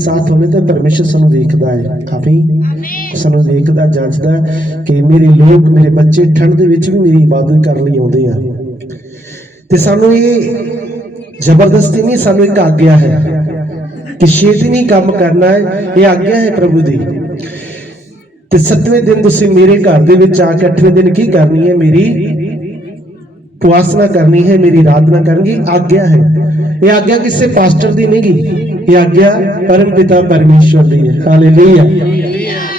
ਸਾਥ ਹੋਵੇ ਤਾਂ ਪਰਮੇਸ਼ਰ ਸਾਨੂੰ ਵੇਖਦਾ ਹੈ। ਆਪੇ ਸਾਨੂੰ ਵੇਖਦਾ ਜਾਂਚਦਾ ਕਿ ਮੇਰੇ ਲੋਕ ਮੇਰੇ ਬੱਚੇ ਠੰਡ ਦੇ ਵਿੱਚ ਵੀ ਮੇਰੀ ਇਬਾਦਤ ਕਰਨ ਲਈ ਆਉਂਦੇ ਆ। ਤੇ ਸਾਨੂੰ ਇਹ ਜ਼ਬਰਦਸਤੀ ਨਹੀਂ ਸਾਨੂੰ ਇੱਕ ਆਗਿਆ ਹੈ ਕਿ ਛੇਤੀ ਨਹੀਂ ਕੰਮ ਕਰਨਾ ਹੈ ਇਹ ਆਗਿਆ ਹੈ ਪ੍ਰਭੂ ਦੀ। ਤੇ ਸੱਤਵੇਂ ਦਿਨ ਤੁਸੀਂ ਮੇਰੇ ਘਰ ਦੇ ਵਿੱਚ ਆ ਕੇ ਅੱਠਵੇਂ ਦਿਨ ਕੀ ਕਰਨੀ ਹੈ? ਮੇਰੀ ਉਪਵਾਸਨਾ ਕਰਨੀ ਹੈ ਮੇਰੀ ਆਰਾਧਨਾ ਕਰਨੀ ਆਗਿਆ ਹੈ। ਇਹ ਆਗਿਆ ਕਿਸੇ ਪਾਸਟਰ ਦੀ ਨਹੀਂ ਗੀ। ਇਹ ਆਗਿਆ ਪਰਮ ਪਿਤਾ ਪਰਮੇਸ਼ਵਰ ਦੀ ਹੈ। ਹਾਲੇਲੂਇਆ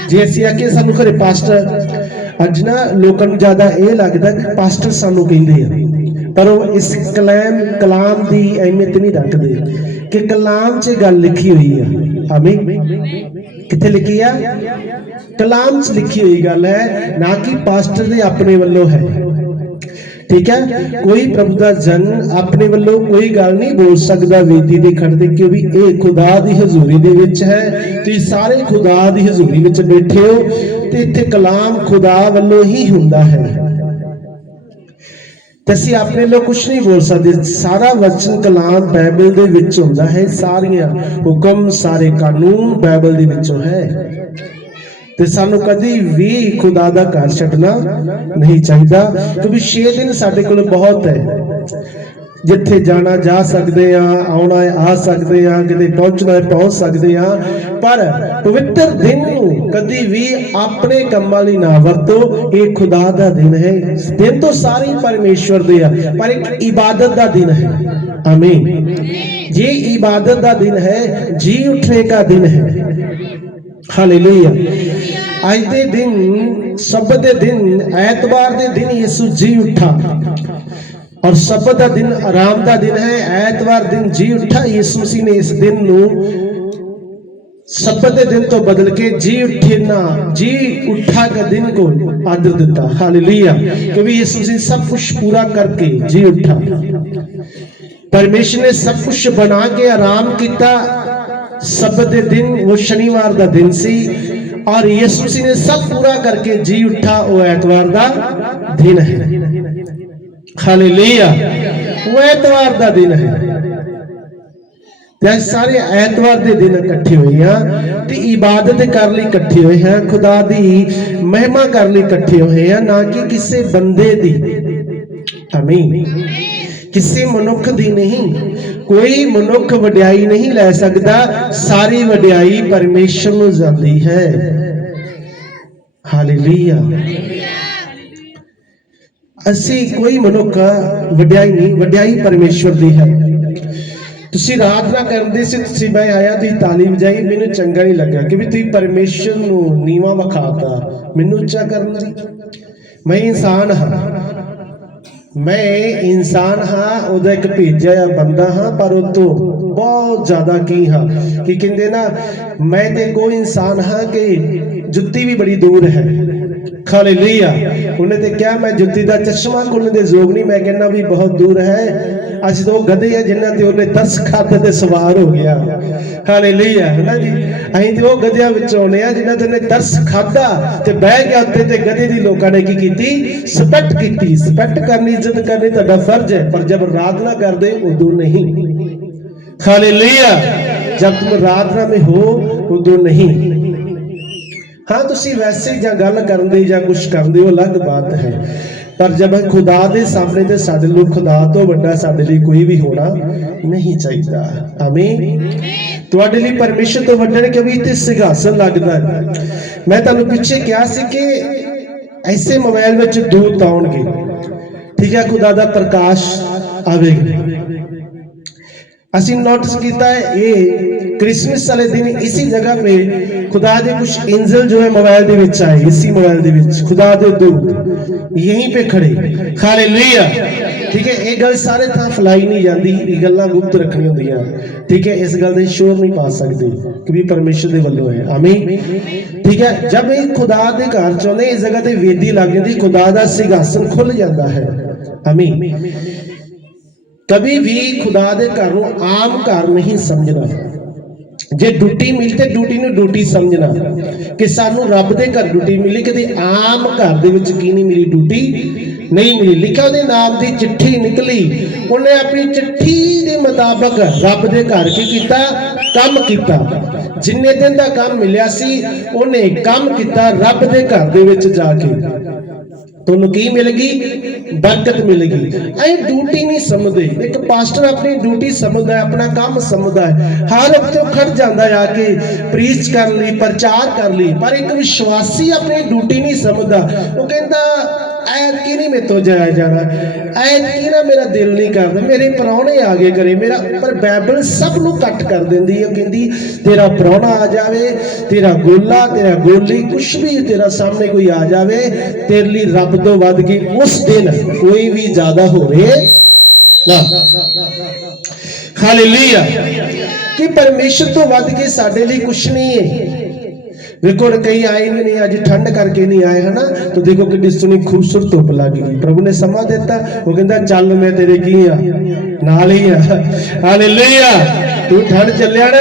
ਜੇ ਅਸੀਂ ਆਖੀਏ ਸਾਨੂੰ ਘਰੇ ਪਾਸਟਰ ਅੱਜ ਨਾ ਲੋਕਾਂ ਨੂੰ ਜ਼ਿਆਦਾ ਇਹ ਲੱਗਦਾ ਕਿ ਪਾਸਟਰ ਸਾਨੂੰ ਕਹਿੰਦੇ ਆ। ਪਰ ਉਹ ਇਸ ਕਲਾਮ ਕਲਾਮ ਦੀ ਅਹਿਮੀਅਤ ਨਹੀਂ ਰੱਖਦੇ ਕਿ ਕਲਾਮ 'ਚ ਗੱਲ ਲਿਖੀ ਹੋਈ ਆ। ਆਮੀਨ ਕਿੱਥੇ ਲਿਖੀ ਆ? ਕਲਾਮ 'ਚ ਲਿਖੀ ਹੋਈ ਗੱਲ ਹੈ, ਨਾ ਕਿ ਪਾਸਟਰ ਦੇ ਆਪਣੇ ਵੱਲੋਂ ਹੈ। ਠੀਕ ਹੈ? ਕੋਈ ਪ੍ਰਭੂ ਦਾ ਜਨ ਆਪਣੇ ਵੱਲੋਂ ਕੋਈ ਗੱਲ ਨਹੀਂ ਬੋਲ ਸਕਦਾ ਵੇਦੀ ਦੇ ਖੜਦੇ ਕਿਉਂਕਿ ਇਹ ਖੁਦਾ ਦੀ ਹਜ਼ੂਰੀ ਦੇ ਵਿੱਚ ਹੈ। ਤੁਸੀਂ ਸਾਰੇ ਖੁਦਾ ਦੀ ਹਜ਼ੂਰੀ ਵਿੱਚ ਬੈਠੇ ਹੋ ਤੇ ਇੱਥੇ ਕਲਾਮ ਖੁਦਾ ਵੱਲੋਂ ਹੀ ਹੁੰਦਾ ਹੈ। ਤੇ ਅਸੀਂ ਆਪਣੇ ਲਈ ਕੁਝ ਨਹੀਂ ਬੋਲ ਸਕਦੇ। ਸਾਰਾ ਵਚਨ ਕਲਾਮ ਬਾਈਬਲ ਦੇ ਵਿੱਚ ਹੁੰਦਾ ਹੈ। ਸਾਰੀਆਂ ਹੁਕਮ, ਸਾਰੇ ਕਾਨੂੰਨ ਬਾਈਬਲ ਦੇ ਵਿੱਚੋਂ ਹੈ। ਤੇ ਸਾਨੂੰ ਕਦੀ ਵੀ ਖੁਦਾ ਦਾ ਘਰ ਛੱਡਣਾ ਨਹੀਂ ਚਾਹੀਦਾ। ਕਿਉਂਕਿ 6 ਦਿਨ ਸਾਡੇ ਕੋਲ ਬਹੁਤ ਹੈ। ਜਿੱਥੇ ਜਾਣਾ ਜਾ ਸਕਦੇ ਆ ਆਉਣਾ ਆ ਸਕਦੇ ਆ ਕਿਤੇ ਪਹੁੰਚਣਾ ਪਹੁੰਚ ਸਕਦੇ ਆ ਪਰ ਪਵਿੱਤਰ ਦਿਨ ਨੂੰ ਕਦੀ ਵੀ ਆਪਣੇ ਕੰਮਾਂ ਲਈ ਨਾ ਵਰਤੋ। ਇਹ ਖੁਦਾ ਦਾ ਦਿਨ ਹੈ। ਦਿਨ ਤੋਂ ਸਾਰੇ ਪਰਮੇਸ਼ਵਰ ਦੇ ਆ। ਪਰ ਇੱਕ ਇਬਾਦਤ ਦਾ ਦਿਨ ਹੈ। ਆਮੀਨ। ਜੀ ਇਬਾਦਤ ਦਾ ਦਿਨ ਹੈ, ਜੀ ਉੱਠਣੇ ਦਾ ਦਿਨ ਹੈ। ਹਾਲੇਲੂਇਆ। ਅੱਜ ਦੇ ਦਿਨ ਸਬਤ ਦੇ ਦਿਨ ਐਤਵਾਰ ਦੇ ਦਿਨ ਯਿਸੂ ਜੀ ਉੱਠਾ ਔਰ ਸਬਤ ਦਾ ਦਿਨ ਆਰਾਮ ਦਾ ਦਿਨ ਹੈ ਐਤਵਾਰ ਦਿਨ ਜੀ ਉੱਠਾ ਯਿਸੂ ਮਸੀਹ ਨੇ ਇਸ ਦਿਨ ਨੂੰ ਸਬਤ ਦੇ ਦਿਨ ਤੋਂ ਬਦਲ ਕੇ ਜੀ ਉੱਠੇ ਨਾ ਜੀ ਉੱਠਾ का दिन को आदर ਦਿੱਤਾ ਹਾਲੇਲੂਇਆ ਕਿਉਂਕਿ ਯਿਸੂ ਮਸੀਹ ਸਭ ਕੁਝ ਪੂਰਾ ਕਰਕੇ ਜੀ ਉੱਠਾ परमेश्वर ने सब कुछ बना के आराम किया सब्त दे दिन वो शनिवार ਦਾ ਦਿਨ ਸੀ ਔਰ ਯਿਸੂ ਮਸੀਹ ਨੇ ਸਭ ਪੂਰਾ ਕਰਕੇ ਜੀ ਉੱਠਾ, ਉਹ ਐਤਵਾਰ ਦਾ ਦਿਨ ਹੈ। ਹਾਲੇਲੂਇਆ ਉਹ ਐਤਵਾਰ ਦਾ ਦਿਨ ਹੈ। ਤੇ ਅੱਜ ਸਾਰੇ ਐਤਵਾਰ ਦੇ ਦਿਨ ਇਕੱਠੇ ਹੋਏ ਆ ਤੇ ਇਬਾਦਤ ਕਰਨ ਲਈ ਇਕੱਠੇ ਹੋਏ ਆ, ਖੁਦਾ ਦੀ ਮਹਿਮਾ ਕਰਨ ਲਈ ਇਕੱਠੇ ਹੋਏ ਆ, ਨਾ ਕਿ ਕਿਸੇ ਬੰਦੇ ਦੀ। ਆਮੀਨ ਕਿਸੇ ਮਨੁੱਖ ਦੀ ਨਹੀਂ। ਕੋਈ ਮਨੁੱਖ ਵਡਿਆਈ ਨਹੀਂ ਲੈ ਸਕਦਾ। ਸਾਰੀ ਵਡਿਆਈ ਪਰਮੇਸ਼ਰ ਨੂੰ ਜਾਂਦੀ ਹੈ। ਹਾਲੇਲੂਇਆ। ਅਸੀਂ ਕੋਈ ਮਨੁੱਖ ਵਡਿਆਈ ਨਹੀਂ, ਵਡਿਆਈ ਪਰਮੇਸ਼ਰ ਦੀ ਹੈ। ਤੁਸੀਂ ਰਾਤ ਨਾ ਕਰਦੇ ਸੀ, ਤੁਸੀਂ ਮੈਂ ਆਇਆ, ਤੁਸੀਂ ਤਾਲੀ ਵਜਾਈ ਮੈਨੂੰ ਚੰਗਾ ਨਹੀਂ ਲੱਗਾ ਕਿ ਵੀ ਤੁਸੀਂ ਪਰਮੇਸ਼ਰ ਨੂੰ ਨੀਵਾ ਵਿਖਾਤਾ। ਮੈਨੂੰ ਉੱਚਾ ਕਰਨ ਲਈ ਮੈਂ ਇਨਸਾਨ ਹਾਂ। ਮੈਂ ਇਨਸਾਨ ਹਾਂ, ਉਹਦਾ ਇੱਕ ਭੇਜਿਆ ਬੰਦਾ ਹਾਂ, ਪਰ ਉਹ ਤੋਂ ਬਹੁਤ ਜ਼ਿਆਦਾ ਕੀ ਹਾਂ, ਕਿ ਕਹਿੰਦੇ ਨਾ, ਮੈਂ ਤੇ ਕੋਈ ਇਨਸਾਨ ਹਾਂ ਕਿ ਜੁੱਤੀ ਵੀ ਬੜੀ ਦੂਰ ਹੈ। ਹਾਲੇਲੂਇਆ ਉਹਨੇ ਤੇ ਕਿਹਾ, ਮੈਂ ਜੁੱਤੀ ਦਾ ਚਸ਼ਮਾ ਖੁੱਲਣ ਦੇ ਯੋਗ ਨਹੀਂ, ਮੈਂ ਕਹਿੰਦਾ ਵੀ ਬਹੁਤ ਦੂਰ ਹੈ। ਅੱਜ ਦੋ ਗਧੇ ਆ ਜਿਨ੍ਹਾਂ ਤੇ ਉਹਨੇ ਦਸ ਖਾਤੇ ਤੇ ਸਵਾਰ ਹੋ ਗਿਆ। ਹਾਲੇਲੂਇਆ ਹੈ ਨਾ ਜੀ? ਅਸੀਂ ਤੇ ਉਹ ਗਧਿਆਂ ਵਿੱਚੋਂ ਆਉਨੇ ਆ ਜਿਨ੍ਹਾਂ ਤੇ ਉਹਨੇ ਦਰਸ ਖਾਦਾ ਤੇ ਬਹਿ ਗਿਆ ਉੱਤੇ ਤੇ ਗਧੇ ਦੀ ਲੋਕਾਂ ਨੇ ਕੀ ਕੀਤੀ? ਸਪੈਕਟ ਕੀਤੀ। ਸਪੈਕਟ ਕਰਨੀ, ਇੱਜ਼ਤ ਕਰਨੀ ਤੁਹਾਡਾ ਫਰਜ਼ ਹੈ, ਪਰ ਜਦ ਨਾ ਕਰਦੇ, ਉਦੋਂ ਨਹੀਂ। ਹਾਲੇਲੂਇਆ ਜਦ ਤੁਮ ਆਰਾਧਨਾ में ਹੋ, ਉਦੋਂ ਨਹੀਂ। ਹਾਂ, ਤੁਸੀਂ ਵੈਸੇ ਜਾਂ ਗੱਲ ਕਰਨ ਦੀ ਜਾਂ ਕੁਝ ਕਰਦੇ ਹੋ ਅਲੱਗ ਬਾਤ ਹੈ। ਪਰ ਜਦ ਖੁਦਾ ਦੇ ਸਾਹਮਣੇ ਤੇ ਸਾਡੇ ਲਈ, ਖੁਦਾ ਤੋਂ ਵੱਡਾ ਸਾਡੇ ਲਈ ਕੋਈ ਵੀ ਹੋਣਾ ਨਹੀਂ ਚਾਹੀਦਾ। ਆਮੀਨ। ਤੁਹਾਡੇ ਲਈ ਪਰਮੇਸ਼ਰ ਤੋਂ ਵੱਡਾ ਨੇ ਕਿਉਂਕਿ ਇੱਥੇ ਸਿੰਘਾਸਨ ਲੱਗਦਾ ਹੈ। ਮੈਂ ਤੁਹਾਨੂੰ ਪਿੱਛੇ ਕਿਹਾ ਸੀ ਕਿ ਐਸੇ ਮੋਬਾਈਲ ਵਿੱਚ ਦੂਤ ਆਉਣਗੇ। ਠੀਕ ਹੈ, ਖੁਦਾ ਦਾ ਪ੍ਰਕਾਸ਼ ਆਵੇਗਾ। असीम नोटिस किया है, ये क्रिसमस वाले दिन इसी जगह पे खुदा दे कुछ एंजल जो है मोबाइल दे विच आए, इसी मोबाइल दे विच, खुदा दे दूत, यहीं पे खड़े। हालेलुया। ठीक है, ये गल सारे था फ्लाई नहीं जाती ये गल्ला गुप्त रखनी होंदियाँ। ठीक है, इस गल दे शोर नहीं पा सकते कि भी परमेश्वर दे वल्लों है। आमीन। ठीक है, जब ये खुदा दे घर चोंदे इस जगह ते वेदी लग जाती खुदा दा सिंहासन खुल जाता है। आमीन। ਕभी ਵੀ ਖੁਦਾ ਦੇ ਘਰ ਨੂੰ ਆਮ ਘਰ ਨਹੀਂ ਸਮਝਣਾ। ਜੇ ਡਿਊਟੀ ਮਿਲੀ ਤੇ ਡਿਊਟੀ ਨੂੰ ਡਿਊਟੀ ਸਮਝਣਾ। ਕਿ ਸਾਨੂੰ ਰੱਬ ਦੇ ਘਰ ਡਿਊਟੀ ਮਿਲੀ, ਕਦੇ ਆਮ ਘਰ ਦੇ ਵਿੱਚ ਕੀ ਨਹੀਂ ਮਿਲੀ ਡਿਊਟੀ? ਨਹੀਂ ਮਿਲੀ। ਲਿਖਿਆ ਉਹਦੇ ਨਾਮ ਦੀ ਚਿੱਠੀ ਨਿਕਲੀ। ਉਹਨੇ ਆਪਣੀ ਚਿੱਠੀ ਦੇ ਮੁਤਾਬਕ ਰੱਬ ਦੇ ਘਰ ਕੀ ਕੀਤਾ? ਕੰਮ ਕੀਤਾ। ਜਿੰਨੇ ਦਿਨ ਦਾ ਕੰਮ ਮਿਲਿਆ ਸੀ, ਉਹਨੇ ਕੰਮ ਕੀਤਾ ਰੱਬ ਦੇ ਘਰ ਦੇ ਵਿੱਚ ਜਾ ਕੇ। ਤੁਹਾਨੂੰ ਕੀ ਮਿਲ ਬਰਕਤ ਮਿਲ ਗਈ। ਡਿਊਟੀ ਨਹੀਂ ਸਮਝਦੇ। ਇੱਕ ਪਾਸਟਰ ਆਪਣੀ ਡਿਊਟੀ ਸਮਝਦਾ ਹੈ, ਆਪਣਾ ਕੰਮ ਸਮਝਦਾ ਹੈ। ਹਰ ਹਫ਼ਤੇ ਉਹ ਖੜ ਜਾਂਦਾ ਆ ਕੇ ਪ੍ਰੀਚ ਕਰਨ ਲਈ, ਪ੍ਰਚਾਰ ਕਰਨ ਲਈ। ਪਰ ਇੱਕ ਵਿਸ਼ਵਾਸੀ ਆਪਣੀ ਡਿਊਟੀ ਨਹੀਂ ਸਮਝਦਾ। ਉਹ ਕਹਿੰਦਾ ਐਤ ਕੀ ਨਹੀਂ ਮੇਤੋਂ ਜਾਇਆ ਜਾਣਾ। ਐਤ ਕੀ ਨਾ ਮੇਰਾ ਦਿਲ ਨਹੀਂ ਕਰਦਾ। ਮੇਰੇ ਪ੍ਰਾਹੁਣੇ ਆ ਗਏ ਕਰੇ ਮੇਰਾ ਪਰ ਬਾਈਬਲ ਸਭ ਨੂੰ ਕੱਟ ਕਰ ਦਿੰਦੀ ਹੈ। ਕਹਿੰਦੀ, ਤੇਰਾ ਪ੍ਰਾਹੁਣਾ ਆ ਜਾਵੇ, ਤੇਰਾ ਗੋਲਾ, ਤੇਰਾ ਗੋਲੀ, ਕੁਛ ਵੀ ਤੇਰਾ ਸਾਹਮਣੇ ਕੋਈ ਆ ਜਾਵੇ, ਤੇਰੇ ਲਈ ਰੱਬ ਤੋਂ ਵੱਧ ਕੇ ਉਸ ਦਿਨ ਕੋਈ ਵੀ ਜ਼ਿਆਦਾ ਹੋਵੇ ਨਾ। ਹਾਲੇਲੂਇਆ। ਕਿ ਪਰਮੇਸ਼ਰ ਤੋਂ ਵੱਧ ਕੇ ਸਾਡੇ ਲਈ ਕੁਛ ਨਹੀਂ ਹੈ? ਵੇਖੋ ਹੁਣ ਕਈ ਆਏ ਵੀ ਨਹੀਂ, ਅੱਜ ਠੰਡ ਕਰਕੇ ਨਹੀਂ ਆਏ, ਹਨਾ? ਤਾਂ ਦੇਖੋ ਕਿੰਨੀ ਸੋਹਣੀ ਖੂਬਸੂਰਤ ਧੁੱਪ ਲੱਗ ਗਈ ਪ੍ਰਭੂ ਨੇ ਸਮਾਂ ਦਿੱਤਾ। ਉਹ ਕਹਿੰਦਾ, ਚੱਲ ਮੈਂ ਤੇਰੇ ਕੀ ਆ? ਨਾਲ ਹੀ ਆ। ਹਾਲੇਲੂਇਆ ਤੂੰ ਠੰਡ ਚੱਲਿਆ ਨਾ?